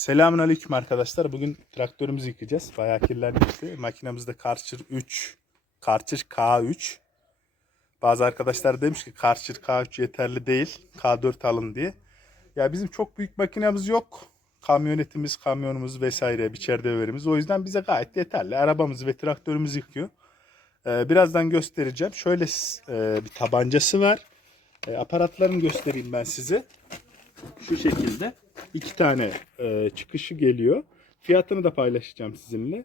Selamünaleyküm arkadaşlar. Bugün traktörümüzü yıkayacağız. Bayağı kirlenmişti. Makinemizde Karcher 3, Karcher K3. Bazı arkadaşlar demiş ki Karcher K3 yeterli değil. K4 alın diye. Ya bizim çok büyük makinemiz yok. Kamyonetimiz, kamyonumuz vesaire, biçer deverimiz. O yüzden bize gayet yeterli. Arabamızı ve traktörümüzü yıkıyor. Ee, birazdan göstereceğim. Şöyle e, bir tabancası var. E, aparatlarını göstereyim ben size. Şu şekilde iki tane e, çıkışı geliyor. Fiyatını da paylaşacağım sizinle.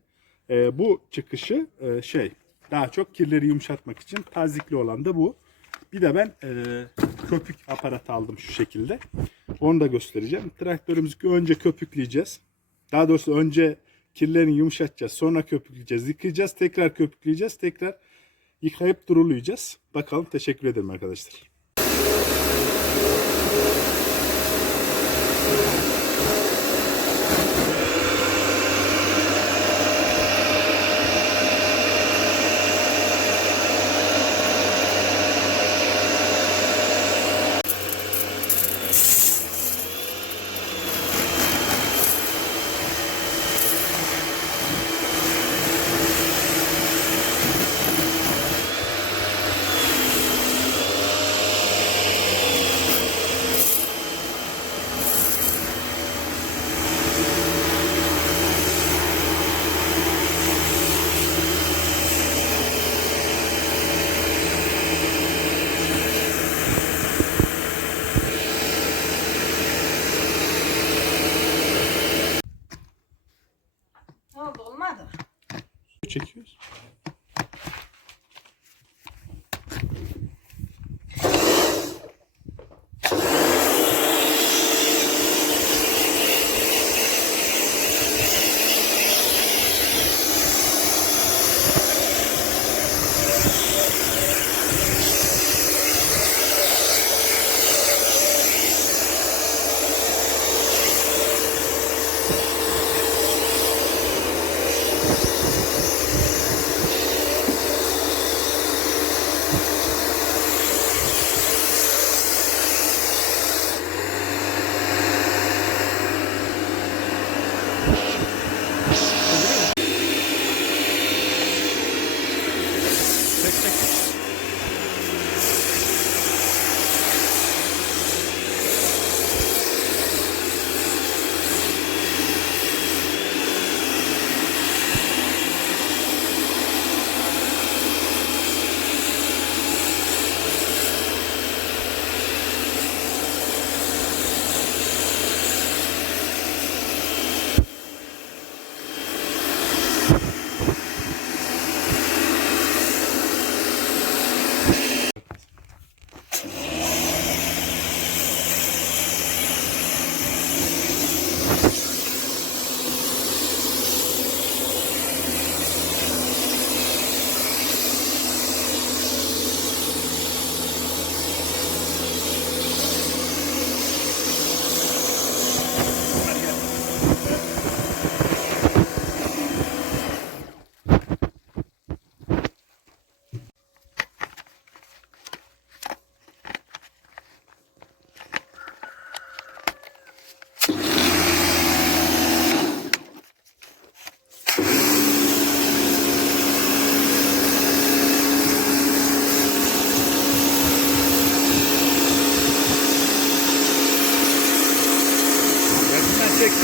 E, bu çıkışı e, şey daha çok kirleri yumuşatmak için tazikli olan da bu. Bir de ben e, köpük aparatı aldım şu şekilde. Onu da göstereceğim. Traktörümüzü önce köpükleyeceğiz. Daha doğrusu önce kirlerini yumuşatacağız. Sonra köpükleyeceğiz. Yıkayacağız. Tekrar köpükleyeceğiz. Tekrar yıkayıp durulayacağız. Bakalım. Teşekkür ederim arkadaşlar. checker.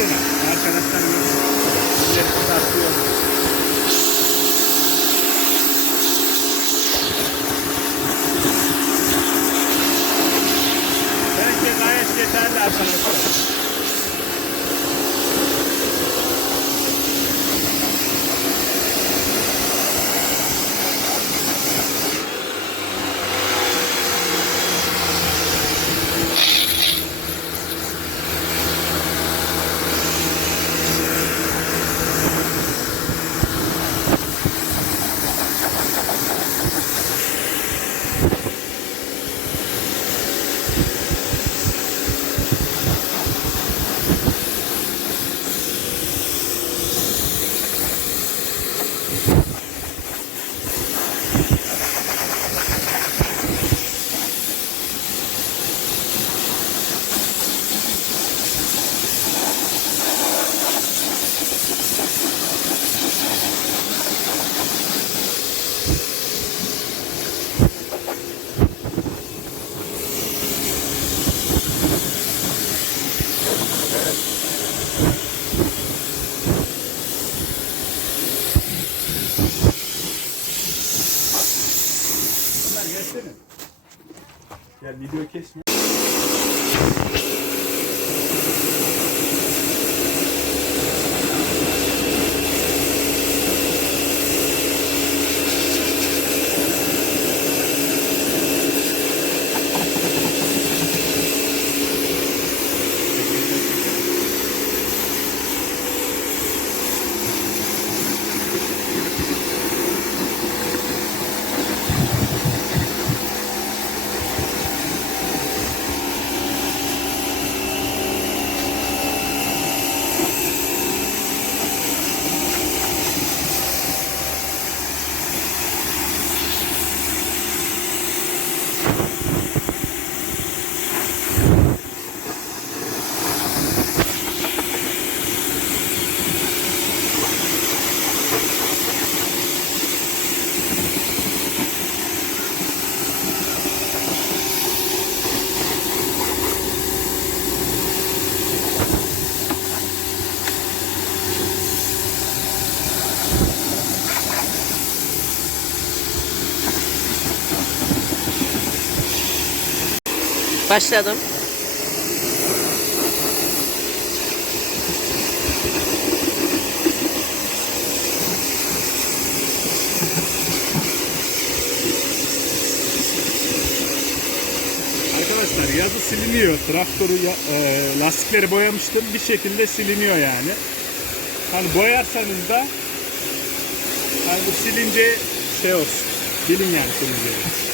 Yakından çeksene. Arkadaşlar görsün. Millet tartıyor. Bence gayet yeterli arkadaşlar. Ömer gelsene. Gel video kesme. Başladım. Arkadaşlar yazı siliniyor. Traktörü e, lastikleri boyamıştım. Bir şekilde siliniyor yani. Hani boyarsanız da hani silince şey olsun. Bilin yani silince.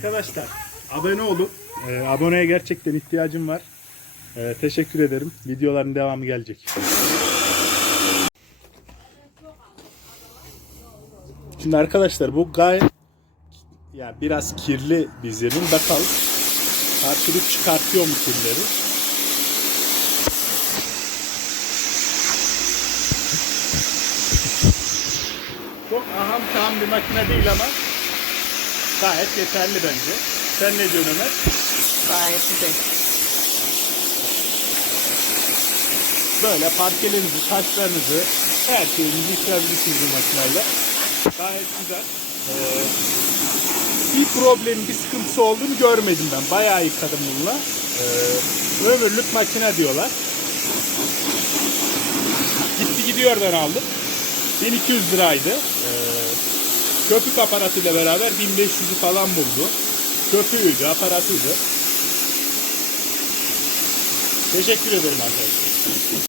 Arkadaşlar abone olun. Ee, aboneye gerçekten ihtiyacım var. Ee, teşekkür ederim. Videoların devamı gelecek. Şimdi arkadaşlar bu gayet ya biraz kirli bir zemin. Bakalım karşılık çıkartıyor mu kirleri? Çok aham şaham bir makine değil ama gayet yeterli bence. Sen ne diyorsun Ömer? Gayet güzel. Böyle parkelerinizi, taşlarınızı, her şeyinizi yıkayabilirsiniz bu makineyle. Gayet güzel. Ee, bir problem, bir sıkıntısı olduğunu görmedim ben. Bayağı yıkadım bununla. Ee, ömürlük makine diyorlar. Gitti gidiyor ben aldım. 1200 liraydı. Köpük aparatıyla beraber 1500'ü falan buldu. Köpüğüydü, aparatıydı. Teşekkür ederim arkadaşlar.